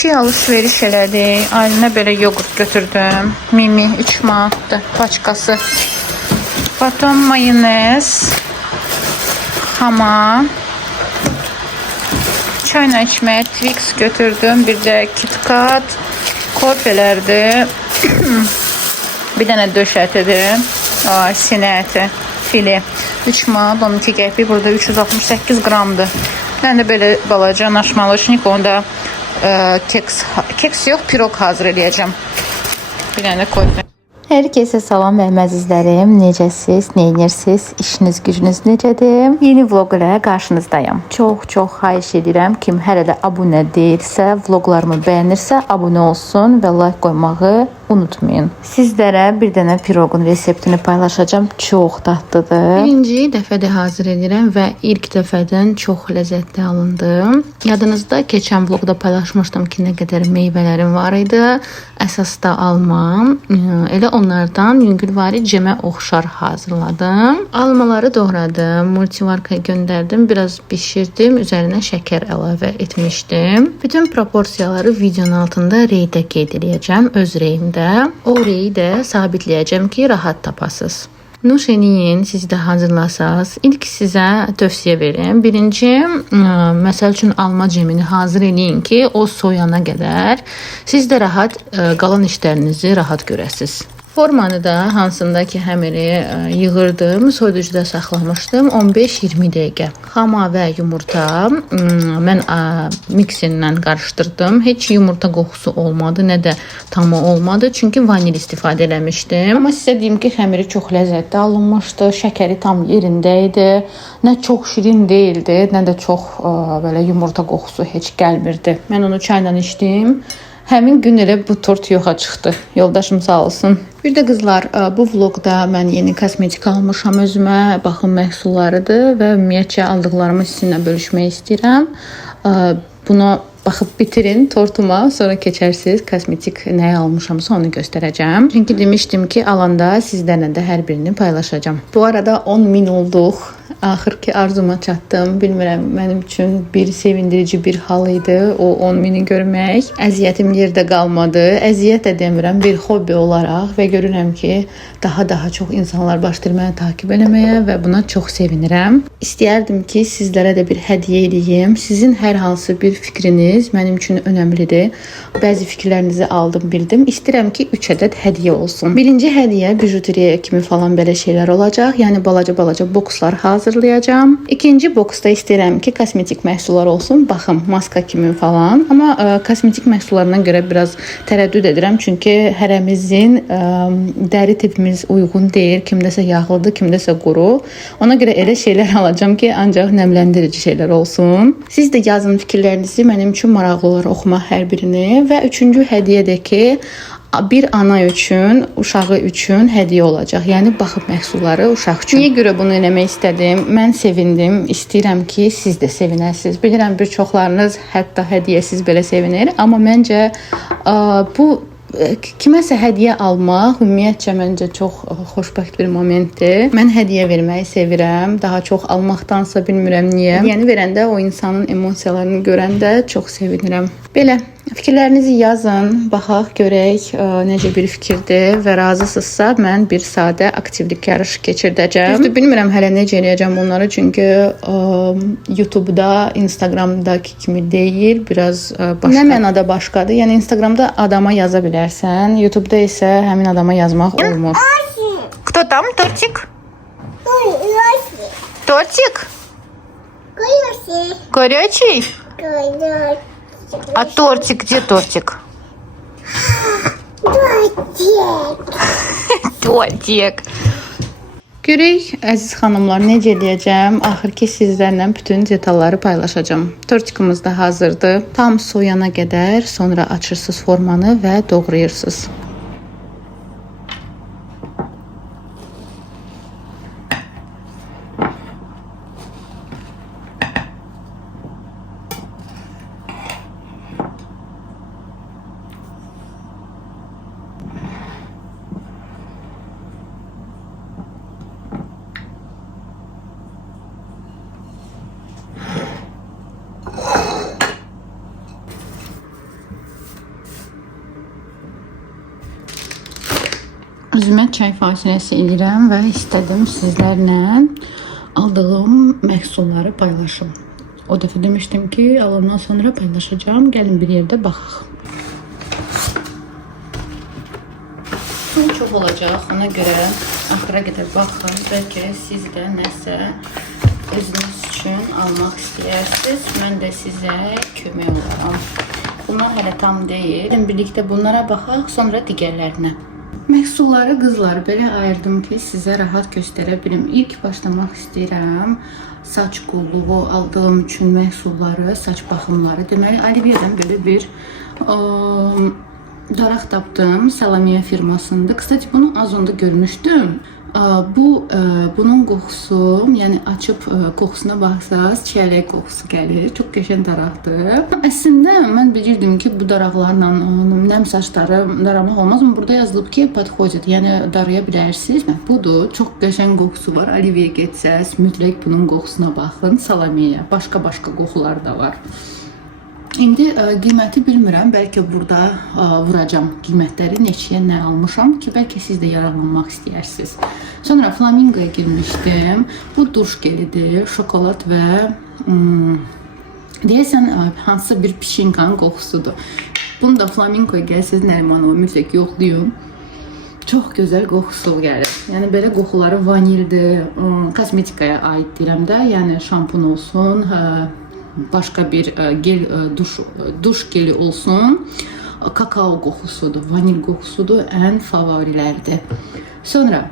Şey alışveriş elədik. Ailəmə belə yoğurt götürdüm. Mimi 3 manatdır paçkası. Potom mayonez, xama, çayla içməyə Twix götürdüm. Bir də KitKat, korpelərdir. Bir dənə döş ətidir. Sinə əti, fili. 3 manat 12 qəpik. Burada 368 qramdır. Bir dənə də belə balaca naşmalaşnik. Onda keks yox, pirog hazır eləyəcəm. Bir dənə də koyacağım. Hər kəsə salam mənim əzizlərim. Necəsiz, neyinirsiniz? İşiniz, gücünüz necədir? Yeni vlog ilə qarşınızdayım. Çox xahiş edirəm kim hələ də abunə deyilsə, vloglarımı bəyənirsə, abunə olsun və like qoymağı unutmayın. Sizlərə bir dənə piroqun reseptini paylaşacağım. Çox dadlıdır. Birinci dəfədə hazır edirəm və ilk dəfədən çox ləzzətli alındı. Yadınızda keçən vlogda paylaşmışdım ki, nə qədər meyvələrim var idi. Əsasda almam. Elə onlardan yüngülvari cemə oxşar hazırladım. Almaları doğradım, multimarkaya göndərdim, biraz bişirdim, üzərinə şəkər əlavə etmişdim. Bütün proporsiyaları videonun altında reydə qeyd edəcəm, öz reyimdə. O reyi də sabitləyəcəm ki, rahat tapasınız. Nuş eləyin, siz də hazırlasaz. İlk sizə tövsiyə verim. Birinci, məsəl üçün alma cemini hazır eləyin ki, o soyana qədər siz də rahat qalan işlərinizi rahat görəsiniz. Formanı da hansında ki həmiri yığırdım, soyuducuda saxlamışdım 15-20 dəqiqə. Xama və yumurta mən mikserlə qarışdırdım. Heç yumurta qoxusu olmadı, nə də tamı olmadı. Çünki vanil istifadə eləmişdim. Amma sizə deyim ki, xəmiri çox ləzzətli alınmışdı. Şəkəri tam yerində idi. Nə çox şirin değildi, nə də çox belə yumurta qoxusu heç gəlmirdi. Mən onu çayla içdim. Həmin gün elə bu tort yoxa çıxdı. Yoldaşım sağ olsun. Bir də qızlar, bu vlogda mən yeni kosmetik almışam özümə. Baxım məhsullarıdır və ümumiyyətcə aldıqlarımı sizinlə bölüşmək istəyirəm. Buna baxıb bitirin tortuma, sonra keçərsiniz. Kosmetik nəyi almışamsa onu göstərəcəm. Çünki demişdim ki, alanda sizlərlə də hər birini paylaşacağam. Bu arada 10.000 olduq. Axır ki arzuma çatdım. Bilmirəm, mənim üçün bir sevindirici bir hal idi o 10.000-i görmək. Əziyyətim yerdə qalmadı. Əziyyət də demirəm, bir hobbi olaraq və görürəm ki, daha çox insanlar başlayır məni takib eləməyə və buna çox sevinirəm. İstəyərdim ki, sizlərə də bir hədiyyə edeyim. Sizin hər hansı bir fikriniz mənim üçün önəmlidir. Bəzi fikirlərinizi aldım, bildim. İstəyirəm ki, 3 ədəd hədiyyə olsun. Birinci hədiyyə bijuteriya kimi falan belə şeylər olacaq. Yəni balaca bokslar hazırlayacağam. İkinci boksda istəyirəm ki, kosmetik məhsullar olsun. Baxın, maska kimi falan. Amma kosmetik məhsullarına görə biraz tərəddüd edirəm. Çünki hərəmizin dəri tipimiz uyğun deyil. Kimdəsə yağlıdır, kimdəsə quru. Ona görə elə şeylər alacağam ki, ancaq nəmləndirici şeylər olsun. Siz də yazın fikirlərinizi, mənim üçün maraqlı olar oxumaq hər birini. Və üçüncü hədiyyə də ki, bir ana üçün, uşağı üçün hədiyyə olacaq. Yəni baxıb məhsulları uşaq üçün. Niyə görə bunu eləmək istədim? Mən sevindim. İstəyirəm ki, siz də sevinəsiniz. Bilirəm, bir çoxlarınız hətta hədiyyəsiz belə sevinir, amma məncə bu kiməsə hədiyyə almaq ümumiyyətcə məncə çox xoşbəxt bir momentdir. Mən hədiyyə verməyi sevirəm. Daha çox almaqdansa bilmirəm niyə. Hədiyyəni verəndə o insanın emosiyalarını görəndə çox sevinirəm. Belə fikirlərinizi yazın, baxaq, görək necə bir fikirdir və razısınızsa mən bir sadə aktivlik yarışı keçirdəcəm. Düzdür, bilmirəm hələ necə eləyəcəm bunları, çünki YouTube-da, Instagram-daki kimi deyil, biraz başqa. Nə mənada başqadır? Yəni Instagram-da adama yaza bilərsən, YouTube-da isə həmin adama yazmaq olmur. Кто там? Тортик? Тортик? Горячий? А тортик? Где тортик? Tортик. Görək, əziz xanımlar, necə eləyəcəm? Axır ki, sizlərlə bütün detalları paylaşacağım. Tortikimiz də hazırdır. Tam soyana qədər sonra açırsınız formanı və doğrayırsınız. Özümə çay fasilesi edirəm və istədim sizlərlə aldığım məhsulları paylaşım. O dəfə demişdim ki, alandan sonra paylaşacağım. Gəlin bir yerdə baxaq. Çox olacaq, ona görə axıra qədər baxın. Bəlkə siz də nəsə özünüz üçün almaq istəyirsiniz. Mən də sizə kömək olaram. Bunlar hələ tam deyil. Birlikdə bunlara baxaq, sonra digərlərinə. Məhsulları qızlar belə ayırdım ki, sizə rahat göstərə bilim. İlk başlamaq istəyirəm saç qulluğu aldığım üçün məhsulları, saç baxımları. Deməli, Olivia'dan belə bir daraq tapdım. Salamiya firmasında. Kısaca bunu az onda görmüşdüm. Bunun qoxusu, yəni açıb qoxusuna baxsaz, çiyələk qoxusu gəlir. Çox qəşəng daraqdır. Əslində mən bilirdim ki, bu daraqlarla nəm saçları daramaq olmaz, amma burada yazılıb ki, podходит, yəni daraya bilərsiniz. Budur, çox qəşəng qoxusu var. Olivia'ya getsəz, mütləq bunun qoxusuna baxın. Salamiya, başqa qoxular da var. İndi qiyməti bilmirəm, bəlkə burada vuracam qiymətləri, neçəyə nə almışam ki, bəlkə siz də yararlanmaq istəyirsiniz. Sonra flamingoya girmişdim. Bu duş gelidir, şokolad və deyəsən hansısa bir pişinkanın qoxusudur. Bunu da flamingoya gəlsəz Nərimanova mütləq yoxlayın. Çox gözəl qoxusu gəlir. Yəni belə qoxuları vanildir, kosmetikaya aid deyirəm də, yəni şampun olsun, başqa bir gel, duş geli olsun, kakao qoxusudur, vanil qoxusudur, ən favorilərdir. Sonra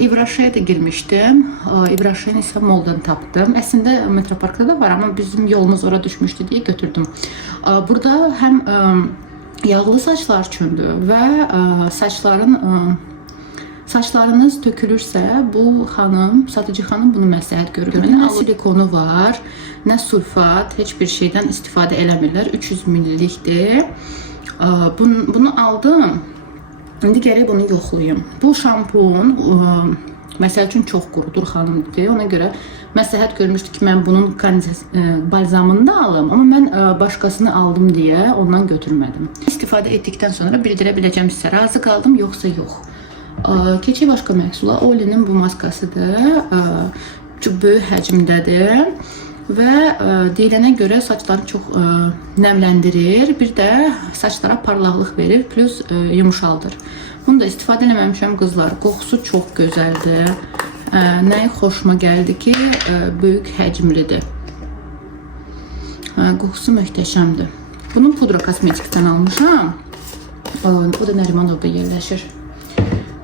İbraşaya da girmişdim. İbraşayı isə moldan tapdım. Əslində Metroparkda da var, amma bizim yolumuz ora düşmüşdü deyə götürdüm. Burada həm yağlı saçlar üçündür və saçlarınız tökülürsə, bu xanım, satıcı xanım bunu məsləhət görür. Nə silikonu var, nə sulfat, heç bir şeydən istifadə eləmirlər. 300 ml-likdir. Bunu aldım. İndi gərək bunu yoxlayım. Bu şampun, məsəl üçün çox qurudur xanım dedi. Ona görə məsləhət görmüşdü ki, mən bunun balzamını da alım, amma mən başqasını aldım deyə ondan götürmədim. İstifadə etdikdən sonra bildirə biləcəm sizə, razı qaldım, yoxsa yox. Keçək başqa məhsula. Ollie'nin bu maskasıdır. Çox böyük həcmdədir və deyilənə görə saçları çox nəmləndirir. Bir də saçlara parlaqlıq verir, plus yumuşaldır. Bunu da istifadə eləməmişəm qızlar. Qoxusu çox gözəldir. Nəyi xoşuma gəldi ki, böyük həcmlidir. Qoxusu möhtəşəmdir. Bunu pudra kosmetikdən almışam. Bu da Nərimanovda yerləşir.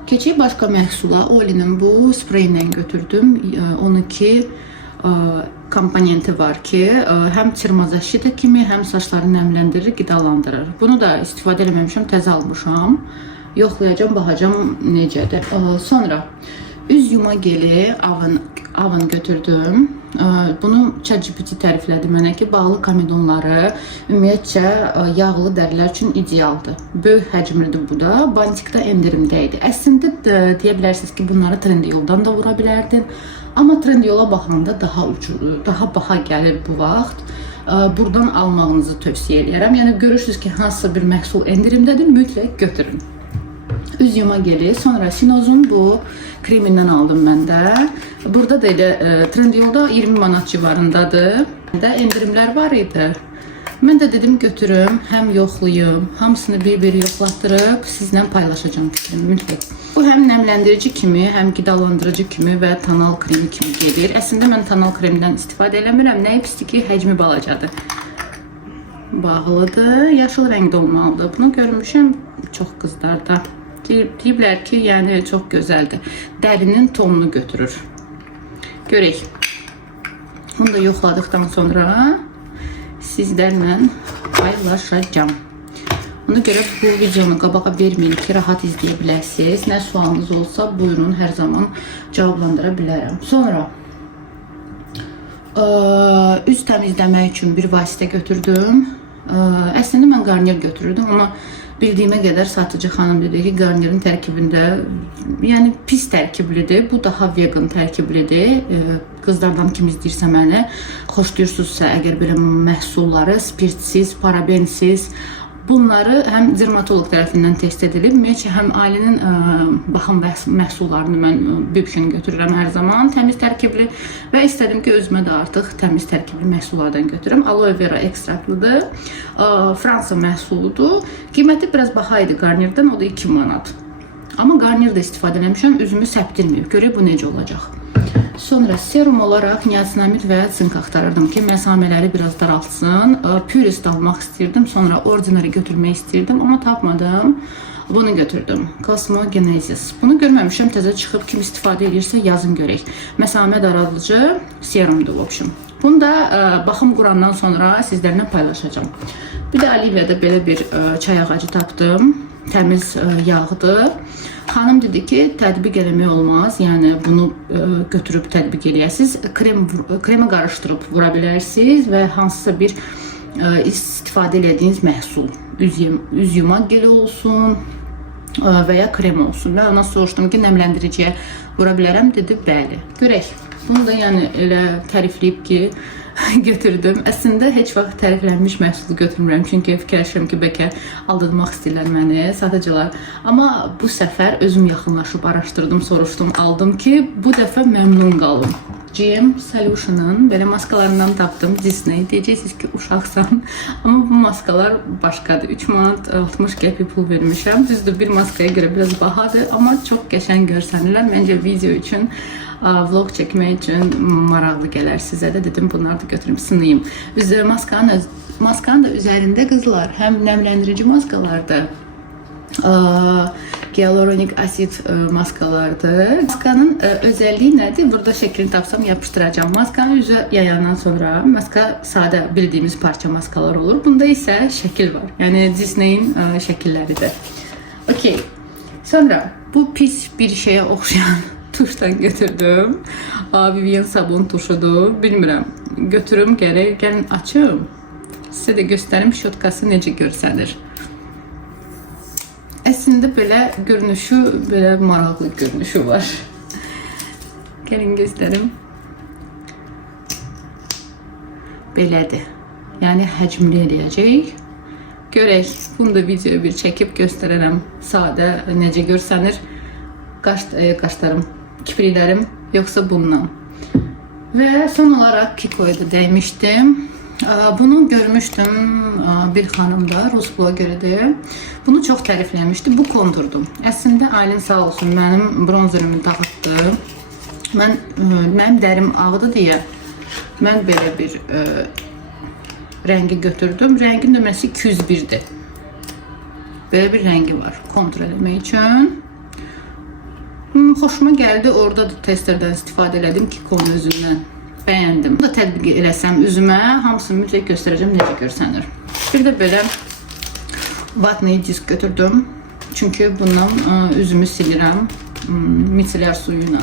Keçək başqa məhsula. Ollie'nin bu spreyindən götürdüm. 12 komponenti var ki, həm çırmazəşidə kimi, həm saçları nəmləndirir, qidalandırır. Bunu da istifadə eləməmişəm, təzə almışam. Yoxlayacam, baxacam necədir. Sonra üz yuma geli Avon götürdüm. Bunu ChatGPT təriflədi mənə ki, bağlı komedonları ümumiyyətcə yağlı dərilər üçün idealdır. Böyük həcmlidir bu da. Bantikda endirimdə idi. Əslində deyə bilərsiniz ki, bunları Trendyoldan da vura bilərdin. Amma Trendyol'a baxanda daha baha gəlir bu vaxt. Buradan almağınızı tövsiyə edirəm. Yəni görürsünüz ki, hansısa bir məhsul endirimdədir, mütləq götürün. Üz yuma geli. Sonra Sinoz'un bu kremindən aldım mən də. Burada da elə Trendyol'da 20 manat civarındadır. Endirimlər var idi. Mən də dedim götürüm, həm yoxlayım, hamısını bir-bir yoxlatdırıb sizlə paylaşacağım fikrimi mütləq. Bu həm nəmləndirici kimi, həm qidalandırıcı kimi və tonal kremi kimi gelir. Əslində mən tonal kremdən istifadə eləmirəm. Nəyi pisdir ki, həcmi balacadır. Bağlıdır, yaşıl rəngdə olmalıdır. Bunu görmüşəm çox qızlarda. Deyiblər ki, yəni çox gözəldir. Dərinin tonunu götürür. Görək. Bunu da yoxladıqdan sonra sizlərlə paylaşacağım. Ona görə bu videonu qabağa verməyin ki, rahat izləyə biləsiniz. Nə sualınız olsa, buyurun, hər zaman cavablandıra bilərəm. Sonra üz təmizləmək üçün bir vasitə götürdüm. Əslində mən Garnier götürürdüm, amma bildiyimə qədər satıcı xanım dedi ki, Garnier'in tərkibində, yəni pis tərkiblidir. Bu daha vegan tərkiblidir. Qızlardan kim izləyirsə məni, xoşlayırsınızsa əgər belə məhsulları spirtsiz, parabensiz, Bunları həm dermatoloq tərəfindən test edilib, ümumiyyətcə həm ailənin baxım məhsullarını mən Bibşin götürürəm hər zaman, təmiz tərkibli və istədim ki, özümə də artıq təmiz tərkibli məhsullardan götürürəm. Aloe vera ekstraktlıdır, Fransa məhsuludur. Qiyməti biraz baha idi Garnierdən, o da 2 manat. Amma Garnier də istifadə eləmişəm, üzümü səpdirməyib. Görək bu necə olacaq. Sonra serum olaraq niasinamid və sink axtarırdım ki, məsamələri biraz daraltsın. Purist almaq istirdim, sonra ordinary götürmək istirdim, amma tapmadım. Bunu götürdüm. Cosmogenesis. Bunu görməmişəm, təzə çıxıb, kim istifadə edirsə yazın görək. Məsamə daraldıcı serumdur, option. Bunu da baxım qurandan sonra sizlərlə paylaşacağım. Bir də Olivia'da belə bir çay ağacı tapdım. Təmiz yağdır. Xanım dedi ki, tətbiq eləmək olmaz. Yəni bunu götürüb tətbiq eləyəsiniz. Kremi qarışdırıb vura bilərsiniz və hansısa bir istifadə elədiyiniz məhsul, üz yumaq geli olsun və ya krem olsun. Mən ona soruşdum ki, nəmləndiriciyə vura bilərəm, dedi, bəli. Görək. Bunu da yəni elə tərifləyib ki, götürdüm. Əslində heç vaxt təriflənmiş məhsulu götürmürəm. Çünki fikirləşirəm ki, bəlkə aldırmaq istəyirlər məni satıcılar. Amma bu səfər özüm yaxınlaşıb araşdırdım, soruşdum, aldım ki, bu dəfə məmnun qalım. GM Solution'ın belə maskalarından tapdım. Disney. Deyəcəksiniz ki, uşaqsan. Amma bu maskalar başqadır. 3 manat 60 qəpik pul vermişəm. Düzdür, bir maskaya görə biraz bahadır, amma çox qəşəng görsənirlər. Məncə video üçün, vlog çəkmək üçün maraqlı gələr sizə də. Dedim, bunları da götürüm, sınayım. Maskanın da üzərində qızlar həm nəmləndirici maskalardır, Hyaluronik asid maskalardır. Maskanın özəlliyi nədir? Burada şəklini tapsam yapışdıracağım. Maskanı üzə yayandan sonra maska sadə bildiyimiz parça maskalar olur. Bunda isə şəkil var. Yəni Disney'in şəkilləridir. Okey. Sonra bu pis bir şeyə oxşayan tuşdan götürdüm. Vivienne sabun tuşudur. Bilmirəm. Götürüm gərək. Gəlin açım. Sizə də göstərim şotkası necə görsənir. Əslində belə görünüşü, belə maraqlı görünüşü var. Gəlin göstərim. Belədir. Yəni həcmli eləyəcək. Görək. Bunu da videoya bir çəkib göstərərəm. Sadə necə görsənir. Qaşlarım, kipriklərim yoxsa bundan. Və son olaraq Kiko'ya da dəymişdim. Bunu görmüşdüm bir xanımda, Rus blogerdir. Bunu çox tərifləmişdi. Bu konturdur. Əslində Aylin sağ olsun mənim bronzerimi dağıtdı. Mənim dərim ağdı deyə mən belə bir rəngi götürdüm. Rəngin nömrəsi 201'dir. Belə bir rəngi var kontur eləmək üçün. Xoşuma gəldi. Orada da testerdən istifadə elədim ki, konu özündən. Bəyəndim. Bunu da tətbiq eləsəm üzümə, hamısını mütləq göstərəcəm necə görsənir. Bir də belə vatnayı disk götürdüm. Çünki bundan üzümü silirəm micellar suyu ilə.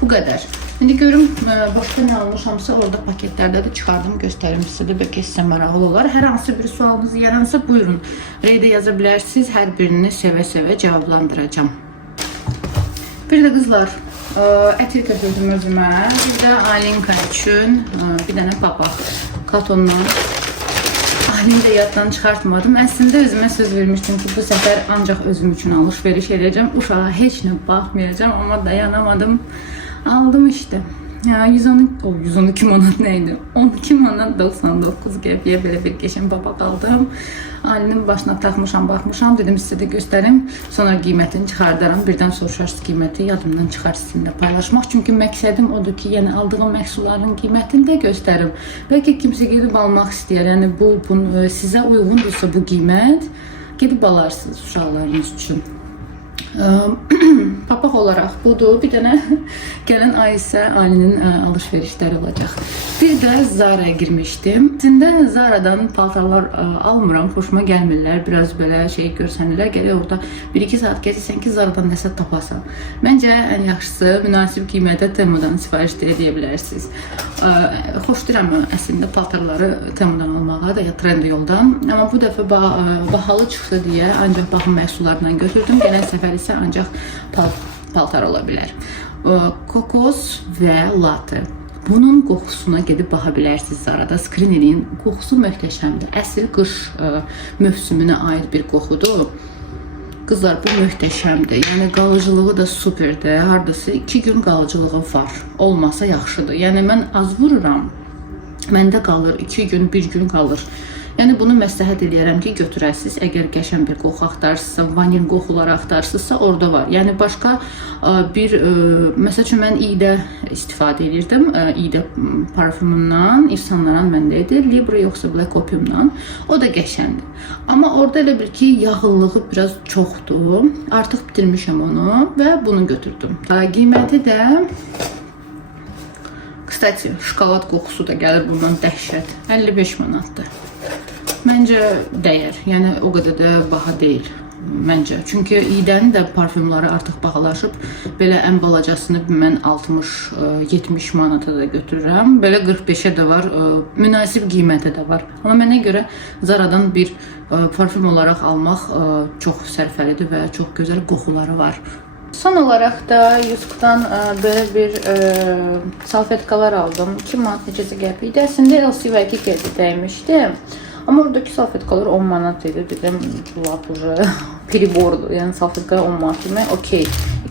Bu qədər. İndi görüm başqa nə almışamsa orada paketlərdə də çıxardım, göstərim sizə də, bəlkə sizə maraqlı olar. Hər hansı bir sualınız yaransa buyurun. Reydə yaza bilərsiniz, hər birini sevə-sevə cavablandıracağım. Bir də qızlar, ətir götürdüm özümə. Bir də Alinka üçün bir dənə papaq katondan. Alini də yaddan çıxartmadım. Əslində özümə söz vermişdim ki, bu səfər ancaq özüm üçün alış-veriş edəcəm. Uşağa heç nə baxmayacağım, amma dayanamadım. Aldım işte. 112 manat neydi? 12 manat 99 qəpiyə belə bir qəşəng papaq aldım. Alinin başına taxmışam, baxmışam. Dedim sizə də göstərim. Sonra qiymətini çıxardaram. Birdən soruşarsınız qiyməti. Yadımdan çıxar sizinlə paylaşmaq. Çünki məqsədim odur ki, yəni aldığım məhsulların qiymətini də göstərim. Bəlkə kimsə gedib almaq istəyər. Yəni bu sizə uyğundursa bu qiymət, gedib alarsınız uşaqlarınız üçün. Papaq olaraq budur. Bir dənə gələn ay isə Alinin alış-verişləri olacaq. Bir də Zara'ya girmişdim. Əslində Zara'dan paltarlar almıram, xoşuma gəlmirlər. Biraz belə şey görsənirlər. Gələk orada 1-2 saat keçirsən ki, Zara'dan nəsə tapasan. Məncə ən yaxşısı münasib qiymətə Temu'dan sifariş edə bilərsiniz. Xoşlayıram əslində paltarları Temu'dan almağa da ya Trendyoldan. Amma bu dəfə bahalı çıxdı deyə ancaq baxım məhsullarından götürdüm. Gələn səfər isə ancaq paltar ola bilər. Kokos və latte. Bunun qoxusuna gedib baxa bilərsiniz Zarada. Skrin eləyin. Qoxusu möhtəşəmdir. Əsl qış mövsümünə aid bir qoxudur. Qızlar, bu möhtəşəmdir. Yəni qalıcılığı da superdir. Hardasa 2 gün qalıcılığı var. Olmasa yaxşıdır. Yəni mən az vururam. Məndə qalır 2 gün, 1 gün qalır. Yəni bunu məsləhət eləyərəm ki, götürəsiniz. Əgər qəşəng bir qoxu axtarırsınızsa, vanil qoxular axtarırsınızsa, orada var. Yəni başqa bir, məsəl üçün mən iydə istifadə edirdim. İydə parfümündən, Yves Saint Laurent məndə idi. Libre yoxsa Black Opiumdan. O da qəşəngdir. Amma orada elə bil ki, yağlılığı biraz çoxdur. Artıq bitirmişəm onu və bunu götürdüm. Qiyməti də Kstati, şokolad qoxusu da gəlir bundan dəhşət. 55 manatdır. Məncə dəyər. Yəni o qədər də baha deyil məncə. Çünki iydən də parfümləri artıq bahalaşıb. Belə ən balacasını mən 60-70 manata da götürürəm. Belə 45-ə də var, münasib qiymətə də var. Amma mənə görə Zara'dan bir parfüm olaraq almaq çox sərfəlidir və çox gözəl qoxuları var. Son olarak da Yusk'dan böyle bir salfetkalar aldım. 2 manat necəsə qəpikdi. Əslində LC2 dəymişdi. Ama oradaki salfetkalar 10 manat idi. Dedim, lap уже переборdu. Yəni salfetkalar 10 manat demək, okey.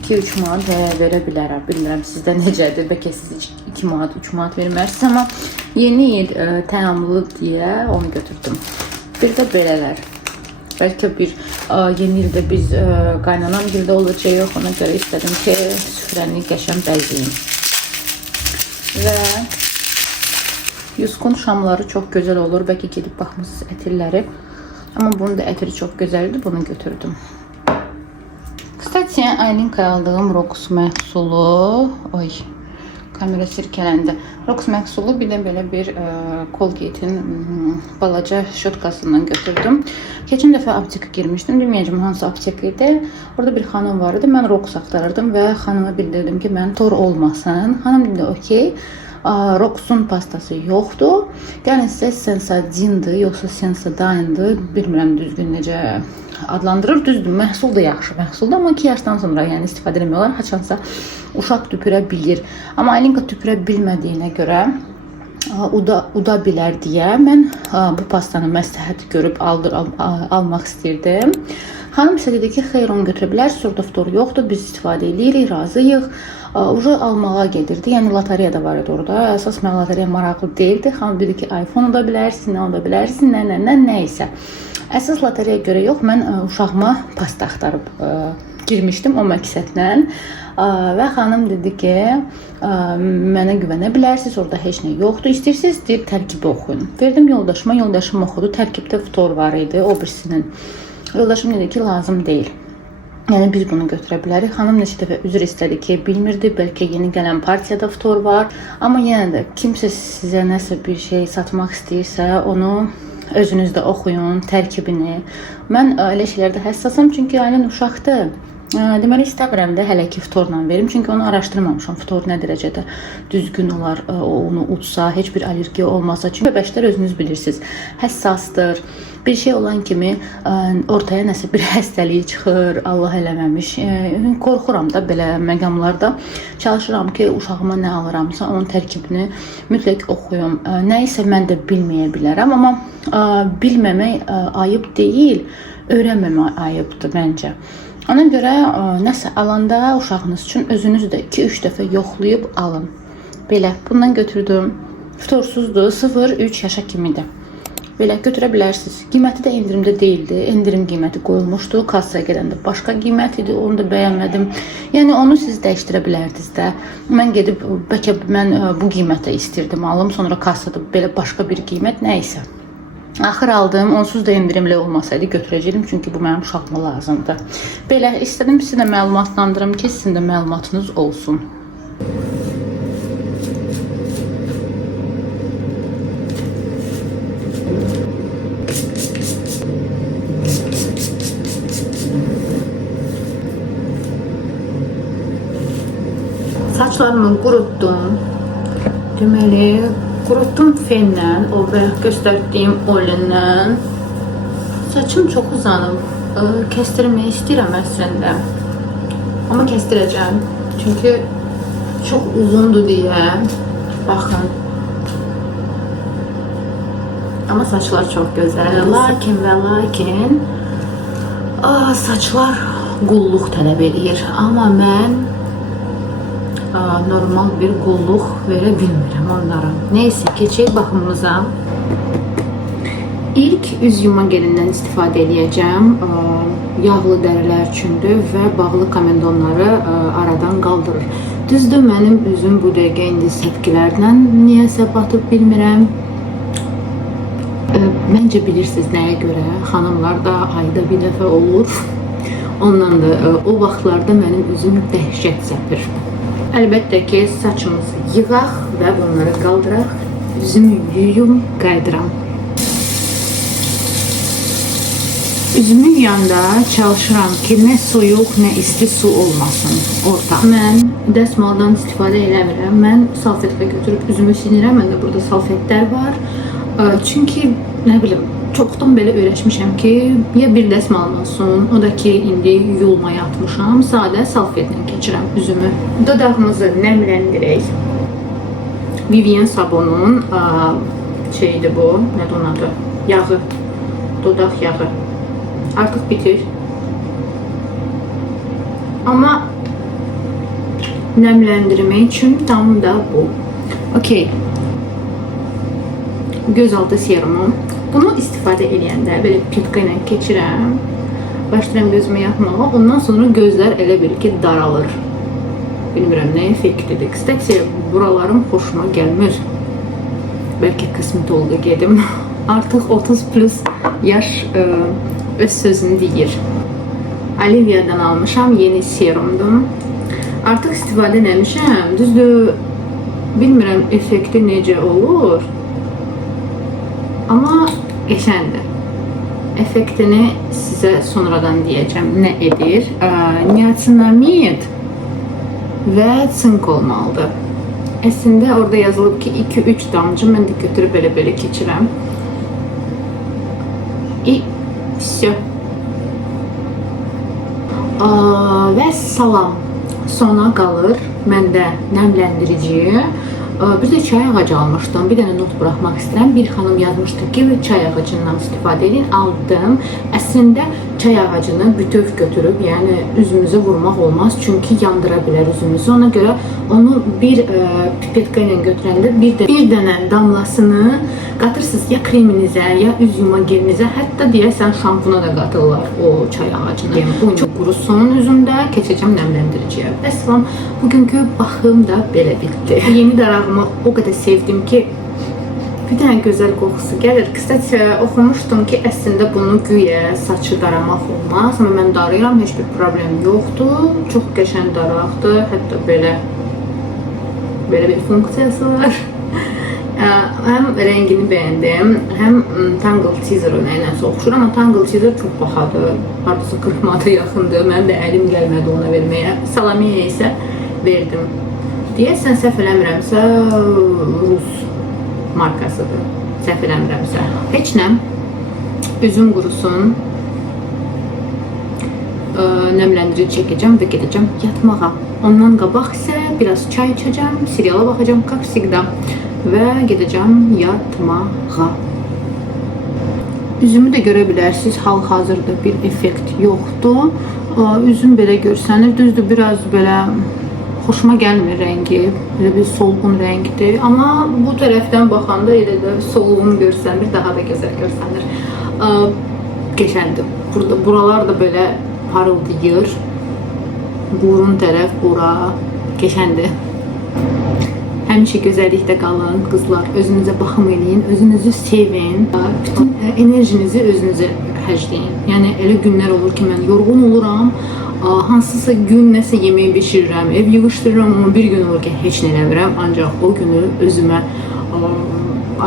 2-3 manat verə bilərəm. Bilmirəm sizdə necədir. Bəlkə siz 2 manat, 3 manat vermərsiniz. Amma yeni il təamlı deyə onu götürdüm. Bir də belələr. Belki bir yeni ildə biz qaynanam gildə olacağıq. Ona görə istedim ki, süfrəni qəşəng bəzəyim. Və Yuskun şamları çox gözəl olur. Belki gedib baxmışsınız ətirləri. Amma bunun da ətiri çox gözəldir. Bunu götürdüm. Kstati, Aylinka'ya aldığım Rox məhsulu. Oy, kamera sirkələndi. Rox məhsulu bir də belə bir Colgate'in balaca şotkasından götürdüm. Keçən dəfə apteka girmişdim. Deməyəcəm hansı apteka idi. Orada bir xanım var idi. Mən Rox axtarırdım və xanıma bildirdim ki, mən tor olmasın. Xanım dedi, okey. Rox'un pastası yoxdur. Gəlin sizə Sensodyne'dir, yoxsa Sensodyne'dir. Bilmirəm düzgün necə adlandırır. Düzdür, məhsul da yaxşı məhsuldur. Amma 2 yaşdan sonra yəni istifadə etmiyorlar. Haçansa uşaq tüpürə bilir. Amma Aylinka tüpürə bilmədiyinə görə uda bilər deyə mən bu pastanı məsləhət görüb almaq istirdim. Xanım isə dedi ki, xeyr onu götürə bilərsiniz, orada ftor yoxdur, biz istifadə edirik, razıyıq. Uca almağa gedirdi, yəni lotereya da var idi orada. Əsas mən lotereya maraqlı deyildi. Xanım dedi ki, iPhone da bilərsin, nə da bilərsin, nə isə. Əsas lotereya görə yox, mən uşağıma pasta axtarıb girmişdim o məqsədlə. Və xanım dedi ki, mənə güvənə bilərsiniz, orada heç nə yoxdur. İstəyirsiniz, deyib tərkibi oxuyun. Verdim yoldaşıma, yoldaşım oxudu. Tərkibdə ftor var idi, o birisinin. Yoldaşım dedi ki, lazım deyil. Yəni biz bunu götürə bilərik. Xanım neçə dəfə üzr istədi ki, bilmirdi. Bəlkə yeni gələn partiyada ftor var. Amma yenə də kimsə sizə nəsə bir şey satmaq istəyirsə, onu özünüzdə oxuyun, tərkibini. Mən elə şeylərdə həssasam, çünki Aylin uşaqdır. Deməli istəmirəm də hələ ki ftorla verim, çünki onu araşdırmamışam. Ftor nə dərəcədə düzgün olar, onu utsa, heç bir allergiya olmasa. Çünki bəbəklər özünüz bilirsiniz, həssasdır. Bir şey olan kimi ortaya nəsə bir xəstəlik çıxır, Allah eləməmiş. Qorxuram da belə məqamlarda. Çalışıram ki, uşağıma nə alıramsa, onun tərkibini mütləq oxuyum. Nə isə mən də bilməyə bilərəm, amma bilməmək ayıb deyil, öyrənməmək ayıbdır məncə. Ona görə nəsə alanda uşağınız üçün özünüz də 2-3 dəfə yoxlayıb alın. Belə, bundan götürdüm. Ftorsuzdur, 0-3 yaşa kimidir. Belə götürə bilərsiniz. Qiyməti də endirimdə deyildi. Endirim qiyməti qoyulmuşdu. Kassaya gedəndə başqa qiymət idi. Onu da bəyənmədim. Yəni onu siz dəyişdirə bilərdiniz də. Mən gedib bəlkə mən bu qiymətə istirdim alım. Sonra kassada belə başqa bir qiymət nə isə. Axır aldım, onsuz da endirimli olmasaydı götürəcəydim, çünki bu mənim uşağıma lazımdır. Belə, istədim sizə də məlumatlandırım ki, sizin də məlumatınız olsun. Saçlarımı qurutdum. Deməli, qurutdum fenlə, o göstərdiyim olinlə. Saçım çox uzanıb. Kəstirmək istəyirəm əslində. Amma kəstirəcəm. Çünki çox uzundur deyə Baxın. Amma saçlar çox gözəl. Lakin saçlar qulluq tələb edir. Amma mən normal bir qulluq verə bilmirəm onlara. Neyse, keçək baxımımıza. İlk üz yuma gelindən istifadə edəcəm. Yağlı dərilər üçündür və bağlı komendonları aradan qaldırır. Düzdür, mənim üzüm bu dəqiqə indi səpkilərdən niyəsə batıb bilmirəm. Məncə bilirsiniz nəyə görə? Xanımlar da ayda bir dəfə olur. Ondan da o vaxtlarda mənim üzüm dəhşət səpir. Əlbəttə ki, saçımızı yığaq və bunları qaldıraq. Üzümü yuyum, qaydıram. Üzümü yuyanda çalışıram ki, nə soyuq, nə isti su olmasın orta. Mən dəsmaldan istifadə eləmirəm. Mən salfetka götürüb üzümü sinirəm. Məndə burada salfetlər var. Çünki, nə bilim, çoxdan belə öyrəşmişəm ki, ya bir dəsmal olsun, o da ki, indi yuyulmaya atmışam, sadə salfetlə keçirəm üzümü. Dodağımızı nəmləndirək. Vivien sabunun şeydir bu, nədir onun adı? Yağı, dodaq yağı. Artıq bitir. Amma nəmləndirmək üçün tam da bu. Okey. Gözaltı serumu. Bunu istifadə edəndə belə pitka ilə keçirəm. Başlayıram gözümü yapmağa. Ondan sonra gözlər elə bil ki daralır. Bilmirəm nə effektidir. Kstati, buralarım xoşuma gəlmir. Bəlkə qismət oldu gedim. Artıq 30 plus yaş öz sözünü deyir. Olivia'dan almışam, yeni serumdur. Artıq istifadə eləmişəm. Düzdür, bilmirəm effekti necə olur. Amma qəşəndir. Effektini sizə sonradan deyəcəm nə edir. Niacinamid və sink olmalıdır. Əslində orada yazılıb ki 2-3 damcı, mən də götürüb belə keçirəm. Все. Və salam sona qalır məndə nəmləndirici. Bir də çay ağacı almışdım. Bir dənə not buraxmaq istəyirəm. Bir xanım yazmışdı ki, çay ağacından istifadə edin. Aldım. Əslində çay ağacını bütöv götürüb, yəni üzümüzə vurmaq olmaz. Çünki yandıra bilər üzümüzü. Ona görə onu bir pipetka ilə götürəndə bir dənə damlasını qatırsınız ya kreminizə, ya üz yuma gelinizə, hətta deyəsən şampuna da qatırlar o çay ağacını. Bu çox qurusun üzümdə, keçəcəm nəmləndiriciyə. Əslan, bugünkü baxım da belə bitdi. Yeni darağımı o qədər sevdim ki, bir dənə gözəl qoxusu gəlir. Kısaca oxumuşdum ki, əslində bunu güya saçı daramaq olmaz. Amma mən darayıram, heç bir problem yoxdur. Çox qəşəng daraqdır. Hətta belə bir funksiyası var. Həm rəngini bəyəndim, həm Tangle Teaser-ı nəyinəsə oxşur. Amma Tangle Teaser çox baxadır. Hardasa 40 manata yaxındır. Mənim də əlim gəlmədi ona verməyə. Salamiyə isə verdim. Deyəsən, səhv eləmirəmsə, Rus markasıdır. Səhv eləmirəmsə. Heç nə. Üzüm qurusun. Nəmləndirici çəkəcəm və gedəcəm yatmağa. Ondan qabaq isə biraz çay içəcəm, seriala baxacam, kapsigda və gedəcəm yatmağa. Üzümü də görə bilərsiniz, hal-hazırda bir effekt yoxdur. Üzüm belə görsənir, düzdür, biraz belə xoşuma gəlmir rəngi, belə bir solğun rəngdir. Amma bu tərəfdən baxanda elə də solğun görsənir, daha da gözəl görsənir. Qəşəndir. Buralar da belə parıldayır. Burun tərəf, bura qəşəndir. Həmişə gözəllikdə qalın, qızlar. Özünüzə baxım eləyin, özünüzü sevin. Bütün enerjinizi özünüzə xərcləyin. Yəni elə günlər olur ki, mən yorğun oluram. Hansısa gün nəsə yemək bişirirəm, ev yığışdırıram, amma bir gün olur ki, heç nə eləmirəm. Ancaq o günü özümə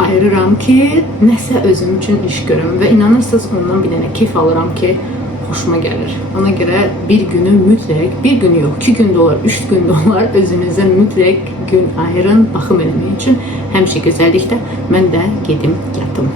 ayırıram ki, nəsə özüm üçün iş görüm və inanırsınız, ondan bir dənə keyf alıram ki, xoşuma gəlir. Ona görə bir günü mütləq, bir gün yox, 2 gün də olar, 3 gün də olar, özünüzə mütləq gün ayırın, baxım eləmək üçün. Həmişə gözəllikdə mən də gedim yatım.